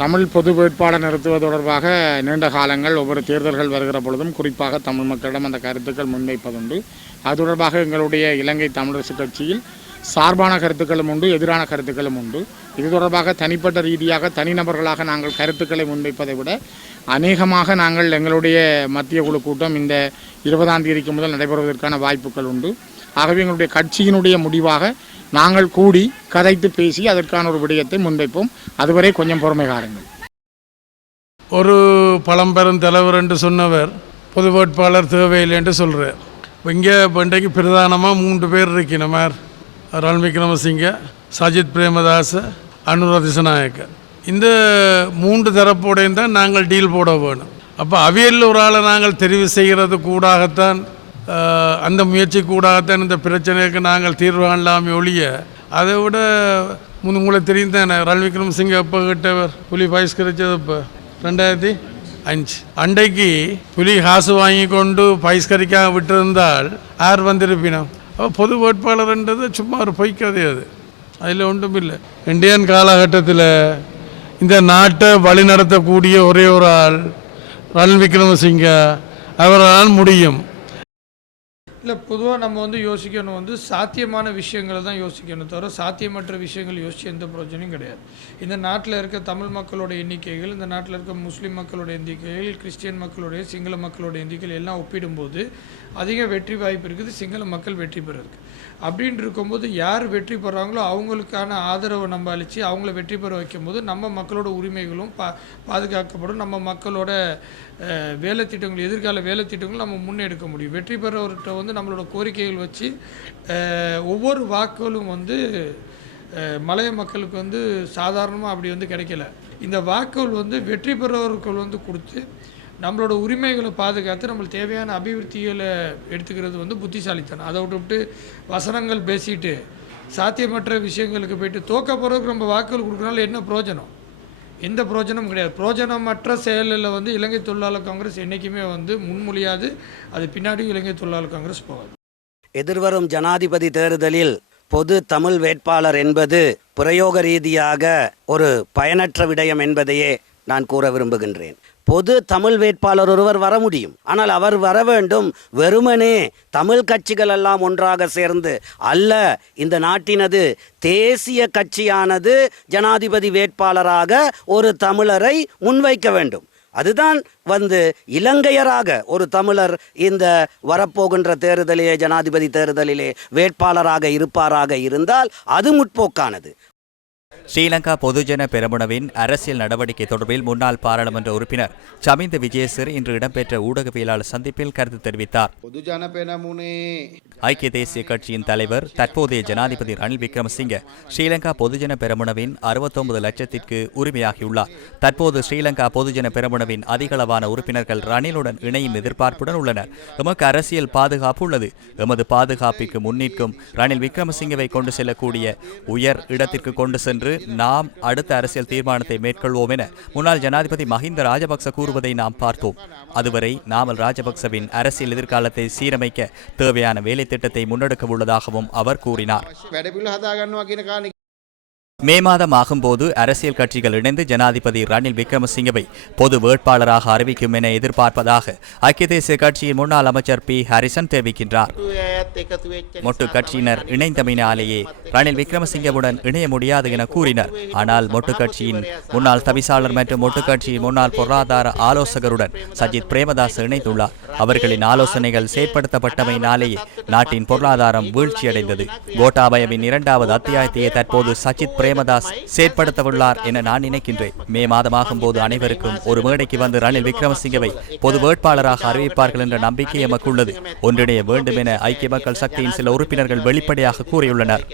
தமிழ் பொது வேட்பாளர் நிறுத்துவது தொடர்பாக நீண்ட காலங்கள் ஒவ்வொரு தேர்தல்கள் வருகிற பொழுதும் குறிப்பாக தமிழ் மக்களிடம் அந்த கருத்துக்கள் முன்வைப்பதுண்டு. அது தொடர்பாக எங்களுடைய இலங்கை தமிழரசு கட்சியில் சார்பான கருத்துக்களும் உண்டு எதிரான கருத்துக்களும் உண்டு. இது தொடர்பாக தனிப்பட்ட ரீதியாக தனிநபர்களாக நாங்கள் கருத்துக்களை முன்வைப்பதை விட அநேகமாக நாங்கள் எங்களுடைய மத்திய குழு கூட்டம் இந்த இருபதாம் தேதிக்கு முதல் நடைபெறுவதற்கான வாய்ப்புகள் உண்டு. ஆகவே எங்களுடைய கட்சியினுடைய முடிவாக நாங்கள் கூடி கதைத்து பேசி அதற்கான ஒரு விடயத்தை முன்வைப்போம். அதுவரை கொஞ்சம் பொறுமை காருங்கள். ஒரு பழம்பெரும் தலைவர் என்று சொன்னவர் பொது வேட்பாளர் தேவையில்லை என்று சொல்கிறார் இங்கே இப்போ இன்றைக்கு பிரதானமாக மூன்று பேர் இருக்கிறமார் யார் விக்ரமசிங்க சஜித் பிரேமதாஸ் அனுராதிசநாயக்க. இந்த மூன்று தரப்போடையும் தான் நாங்கள் டீல் போட வேணும். அப்போ அவியலில் ஒரு ஆளை நாங்கள் தெரிவு செய்கிறது கூடாகத்தான் அந்த முயற்சி கூடாகத்தான் இந்த பிரச்சனைக்கு நாங்கள் தீர்வு காணலாமே ஒழிய அதை விட முன் உங்களுக்கு தெரியும் தானே விக்ரம் விக்ரமசிங்க எப்போ கிட்டவர் புலி பாய்ஸ் கிடைச்சது இப்போ ரெண்டாயிரத்தி அஞ்சு. அன்றைக்கு புலி காசு வாங்கி கொண்டு பைஸ்கரிக்காக விட்டிருந்தால் யார் வந்திருப்பினோம்? அப்போ பொது வேட்பாளர்ன்றது சும்மா ஒரு பொய்க்கதை அது. அதில் ஒன்றும் இல்லை. இந்தியன் காலகட்டத்தில் இந்த நாட்டை வழிநடத்தக்கூடிய ஒரே ஒரு ஆள் ரணில் விக்ரமசிங்க அவரால் முடியும். இல்லை பொதுவாக நம்ம வந்து யோசிக்கணும். வந்து சாத்தியமான விஷயங்களை தான் யோசிக்கணும் தவிர சாத்தியமற்ற விஷயங்கள் யோசிச்சு எந்த பிரயோஜனையும் கிடையாது. இந்த நாட்டில் இருக்க தமிழ் மக்களோட எண்ணிக்கைகள் இந்த நாட்டில் இருக்க முஸ்லீம் மக்களோட எண்ணிக்கைகள் கிறிஸ்டியன் மக்களுடைய சிங்கள மக்களோட எண்ணிக்கைகள் எல்லாம் ஒப்பிடும்போது அதிக வெற்றி வாய்ப்பு இருக்குது சிங்கள மக்கள் வெற்றி பெறதுக்கு அப்படின்னு இருக்கும்போது யார் வெற்றி பெறாங்களோ அவங்களுக்கான ஆதரவை நம்ம அளித்து அவங்கள வெற்றி பெற வைக்கும்போது நம்ம மக்களோட உரிமைகளும் பா பாதுகாக்கப்படும். நம்ம மக்களோட வேலை திட்டங்கள் எதிர்கால வேலை திட்டங்களும் நம்ம முன்னெடுக்க முடியும். வெற்றி பெறவர்கிட்ட வந்து நம்மளோட கோரிக்கைகள் வச்சு ஒவ்வொரு வாக்குகளும் வந்து மலைய மக்களுக்கு வந்து சாதாரணமாக அப்படி வந்து கிடைக்கல. இந்த வாக்குகள் வந்து வெற்றி பெறவர்கள் வந்து கொடுத்து நம்மளோட உரிமைகளை பாதுகாத்து நம்மளுக்கு தேவையான அபிவிருத்திகளை எடுத்துக்கிறது வந்து புத்திசாலித்தனம். அதை விட்டுவிட்டு வசனங்கள் பேசிட்டு சாத்தியமற்ற விஷயங்களுக்கு போயிட்டு தோக்க போகிறதுக்கு நம்ம வாக்குகள் கொடுக்குறனால என்ன பிரயோஜனம்? எந்த பிரோஜனமும் கிடையாது. பிரோஜனமற்ற செயலில் வந்து இலங்கை தொழிலாளர் காங்கிரஸ் என்றைக்குமே வந்து முன்மொழியாது. அது பின்னாடி இலங்கை தொழிலாளர் காங்கிரஸ் போகாது. எதிர்வரும் ஜனாதிபதி தேர்தலில் பொது தமிழ் வேட்பாளர் என்பது பிரயோக ரீதியாக ஒரு பயனற்ற விடயம் என்பதையே நான் கூற விரும்புகின்றேன். பொது தமிழ் வேட்பாளர் ஒருவர் வர முடியும். ஆனால் அவர் வர வேண்டும். வெறுமனே தமிழ் கட்சிகள் எல்லாம் ஒன்றாக சேர்ந்து அல்ல. இந்த நாட்டினது தேசிய கட்சியானது ஜனாதிபதி வேட்பாளராக ஒரு தமிழரை முன்வைக்க வேண்டும். அதுதான் வந்து இலங்கையராக ஒரு தமிழர் இந்த வரப்போகின்ற தேர்தலிலே ஜனாதிபதி தேர்தலிலே வேட்பாளராக இருப்பாராக இருந்தால் அது முற்போக்கானது. ஸ்ரீலங்கா பொதுஜன பெரமுனவின் அரசியல் நடவடிக்கை தொடர்பில் முன்னாள் பாராளுமன்ற உறுப்பினர் சமிந்த விஜயசிறி இன்று இடம்பெற்ற ஊடகவியலாளர் சந்திப்பில் கருத்து தெரிவித்தார். ஐக்கிய தேசிய கட்சியின் தலைவர் தற்போதைய ஜனாதிபதி ரணில் விக்ரமசிங்க ஸ்ரீலங்கா பொதுஜன பெரமுனவின் அறுபத்தொன்பது லட்சத்திற்கு உரிமையாகியுள்ளார். தற்போது ஸ்ரீலங்கா பொதுஜன பெரமுனவின் அதிகளவான உறுப்பினர்கள் ரணிலுடன் இணையும் எதிர்பார்ப்புடன் உள்ளனர். எமக்கு அரசியல் பாதுகாப்பு உள்ளது. எமது பாதுகாப்பிற்கு முன்னிற்கும் ரணில் விக்ரமசிங்கவை கொண்டு செல்லக்கூடிய உயர் இடத்திற்கு கொண்டு சென்று நாம் அடுத்த அரசியல் தீர்மானத்தை மேற்கொள்வோம் என முன்னாள் ஜனாதிபதி மஹிந்த ராஜபக்ச கூறுவதை நாம் பார்த்தோம். அதுவரை நாமல் ராஜபக்சவின் அரசியல் எதிர்காலத்தை சீரமைக்க தேவையான வேலை திட்டத்தை முன்னெடுக்க உள்ளதாகவும் அவர் கூறினார் மே மாதம் ஆகும்போது அரசியல் கட்சிகள் இணைந்து ஜனாதிபதி ரணில் விக்ரமசிங்கவை பொது வேட்பாளராக அறிவிக்கும் என எதிர்பார்ப்பதாக ஐக்கிய தேசிய கட்சியின் முன்னாள் அமைச்சர் பி. ஹரிசன் தெரிவிக்கின்றார். மொட்டு கட்சியினர் இணைந்தமையினாலேயே ரணில் விக்ரமசிங்கவுடன் இணைய முடியாது என கூறினர். ஆனால் மொட்டு கட்சியின் முன்னாள் தவிசாளர் மற்றும் மொட்டு கட்சியின் முன்னாள் பொருளாதார ஆலோசகருடன் சஜித் பிரேமதாஸ் இணைந்துள்ளார். அவர்களின் ஆலோசனைகள் செயற்படுத்தப்பட்டமையினாலேயே நாட்டின் பொருளாதாரம் வீழ்ச்சியடைந்தது. கோட்டாபயவின் இரண்டாவது அத்தியாயத்தையே தற்போது சஜித் பிரேம ஜெயமதாஸ் செயற்படுத்தவுள்ளார் என நான் நினைக்கின்றேன். மே மாதமாகும் போது அனைவருக்கும் ஒரு மேடைக்கு வந்து ரணில் விக்ரமசிங்கவை பொது வேட்பாளராக அறிவிப்பார்கள் என்ற நம்பிக்கை எமக்கு உள்ளது. ஒன்றிணைய வேண்டும் என ஐக்கிய மக்கள் சக்தியின் சில உறுப்பினர்கள் வெளிப்படையாக கூறியுள்ளனர்.